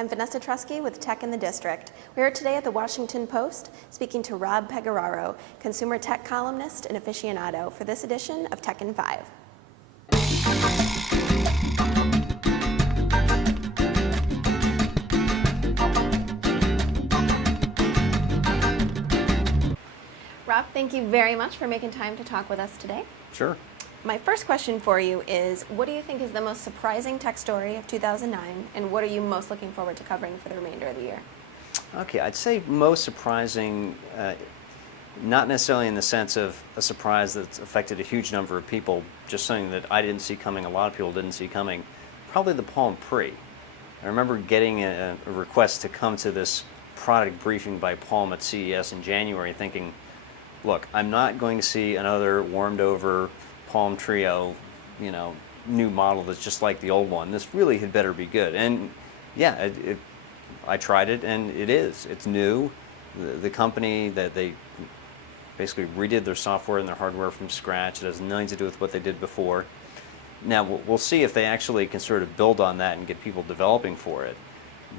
I'm Vanessa Trusky with Tech in the District. We're here today at the Washington Post speaking to Rob Pegoraro, consumer tech columnist and aficionado, for this edition of Tech in 5. Rob, thank you very much for making time to talk with us today. Sure. My first question for you is, what do you think is the most surprising tech story of 2009, and what are you most looking forward to covering for the remainder of the year? Okay, I'd say most surprising, not necessarily in the sense of a surprise that's affected a huge number of people, just something that I didn't see coming, a lot of people didn't see coming, probably the Palm Pre. I remember getting a request to come to this product briefing by Palm at CES in January thinking, look, I'm not going to see another warmed over Palm Trio, new model that's just like the old one. This really had better be good. And yeah, I tried it, and it is. It's new. The company that they basically redid their software and their hardware from scratch. It has nothing to do with what they did before. Now we'll see if they actually can sort of build on that and get people developing for it.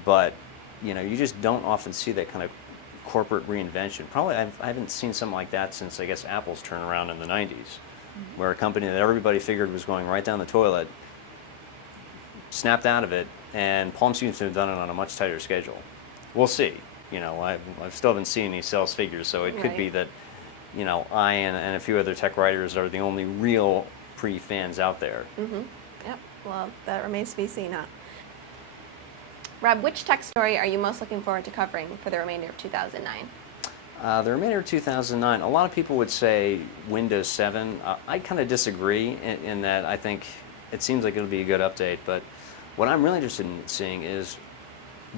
But you just don't often see that kind of corporate reinvention. Probably I haven't seen something like that since, I guess, Apple's turnaround in the 90s. Where a company that everybody figured was going right down the toilet snapped out of it, and Palm seems to have done it on a much tighter schedule. We'll see. I've still haven't seen any sales figures, so it could be that, I and a few other tech writers are the only real pre-fans out there. Mm-hmm. Yep. Well, that remains to be seen, huh? Rob, which tech story are you most looking forward to covering for the remainder of 2009? The remainder of 2009, a lot of people would say Windows 7. I kind of disagree in that I think it seems like it'll be a good update, but what I'm really interested in seeing is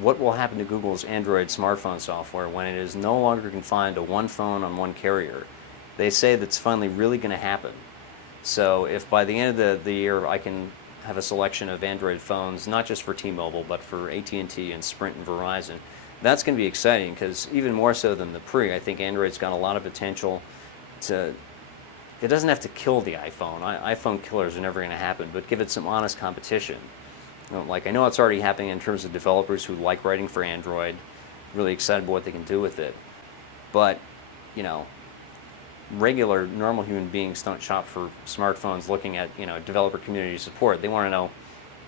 what will happen to Google's Android smartphone software when it is no longer confined to one phone on one carrier. They say that's finally really going to happen. So if by the end of the year I can have a selection of Android phones, not just for T-Mobile, but for AT&T and Sprint and Verizon, that's going to be exciting, because even more so than the Pre, I think Android's got a lot of potential to, it doesn't have to kill the iPhone. iPhone killers are never going to happen, but give it some honest competition. I know it's already happening in terms of developers who like writing for Android, really excited about what they can do with it. But, regular, normal human beings don't shop for smartphones looking at, developer community support. They want to know,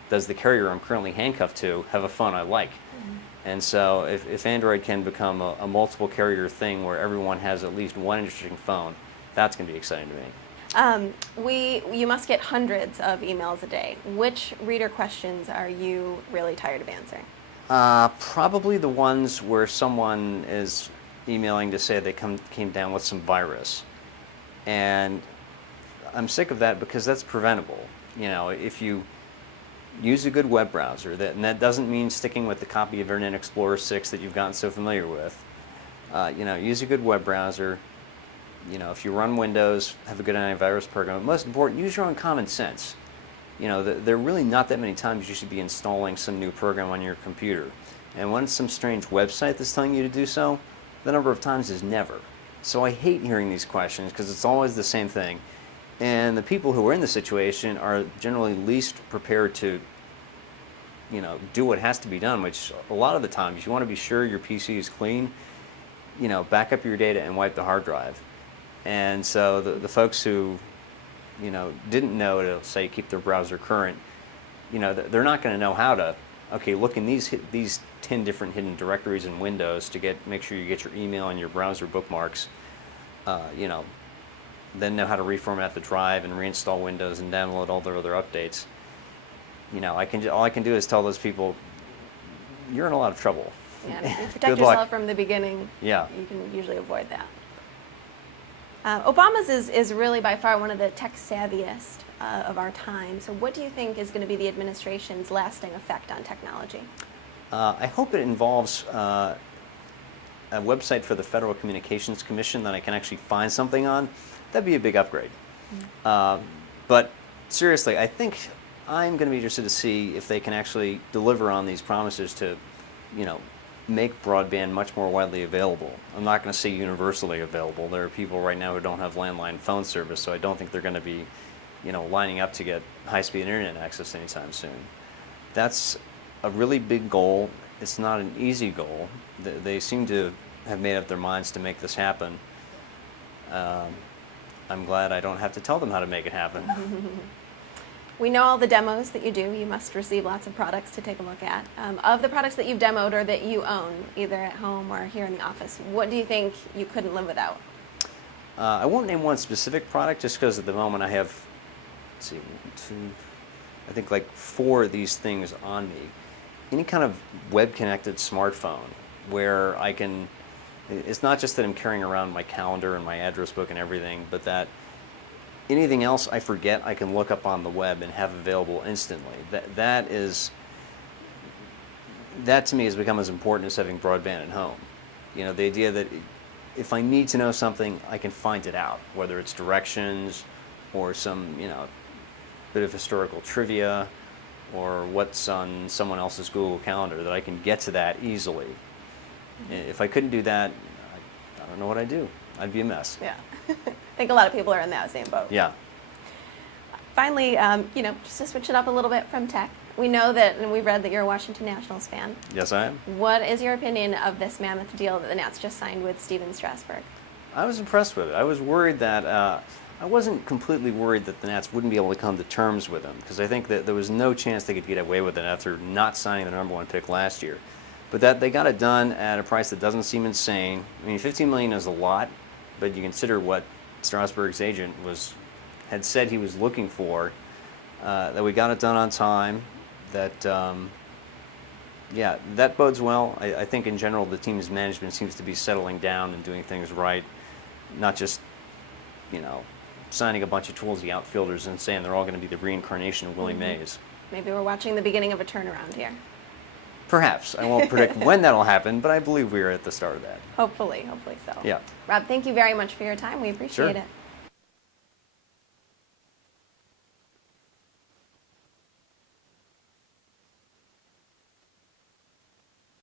does the carrier I'm currently handcuffed to have a phone I like? Mm-hmm. And so if Android can become a multiple carrier thing where everyone has at least one interesting phone, that's going to be exciting to me. You must get hundreds of emails a day. Which reader questions are you really tired of answering? Probably the ones where someone is emailing to say they came down with some virus. And I'm sick of that, because that's preventable. If you use a good web browser, and that doesn't mean sticking with the copy of Internet Explorer 6 that you've gotten so familiar with. Use a good web browser. If you run Windows, have a good antivirus program. Most important, use your own common sense. There are really not that many times you should be installing some new program on your computer. And when it's some strange website that's telling you to do so, the number of times is never. So I hate hearing these questions, because it's always the same thing. And the people who are in the situation are generally least prepared to, do what has to be done, which a lot of the time, if you want to be sure your PC is clean, back up your data and wipe the hard drive. And so the folks who, didn't know to, say, keep their browser current, they're not going to know how to, look in these 10 different hidden directories in Windows to make sure you get your email and your browser bookmarks, then know how to reformat the drive and reinstall Windows and download all their other updates. All I can do is tell those people, you're in a lot of trouble. Yeah, if you protect yourself from the beginning, yeah, you can usually avoid that. Obama's is really by far one of the tech savviest of our time. So what do you think is going to be the administration's lasting effect on technology? I hope it involves a website for the Federal Communications Commission that I can actually find something on. That'd be a big upgrade. Mm-hmm. But seriously, I think I'm going to be interested to see if they can actually deliver on these promises to, make broadband much more widely available. I'm not going to say universally available. There are people right now who don't have landline phone service, so I don't think they're going to be, lining up to get high-speed internet access anytime soon. That's a really big goal. it's not an easy goal. They seem to have made up their minds to make this happen. I'm glad I don't have to tell them how to make it happen. We know all the demos that you do. You must receive lots of products to take a look at. Of the products that you've demoed or that you own, either at home or here in the office, what do you think you couldn't live without? I won't name one specific product just because at the moment I have, let's see, I think like 4 of these things on me. Any kind of web-connected smartphone where I can, it's not just that I'm carrying around my calendar and my address book and everything, but that anything else I forget I can look up on the web and have available instantly. That to me has become as important as having broadband at home. You know, the idea that if I need to know something, I can find it out, whether it's directions or some, you know, bit of historical trivia or what's on someone else's Google Calendar, that I can get to that easily. If I couldn't do that, I don't know what I'd do. I'd be a mess. Yeah. I think a lot of people are in that same boat. Yeah. Finally, you know, just to switch it up a little bit from tech, we know that, and we've read that you're a Washington Nationals fan. Yes, I am. What is your opinion of this mammoth deal that the Nats just signed with Steven Strasburg? I was impressed with it. I was worried that, I wasn't completely worried that the Nats wouldn't be able to come to terms with him, because I think that there was no chance they could get away with it after not signing the #1 pick last year. But that they got it done at a price that doesn't seem insane. I mean, $15 million is a lot, but you consider what Strasburg's agent had said he was looking for, that we got it done on time, that, yeah, that bodes well. I think in general the team's management seems to be settling down and doing things right, not just, you know, signing a bunch of toolsy outfielders and saying they're all going to be the reincarnation of Willie Mays. Maybe we're watching the beginning of a turnaround here. Perhaps. I won't predict when that'll happen, but I believe we are at the start of that. Hopefully so. Yeah. Rob, thank you very much for your time. We appreciate Sure. it.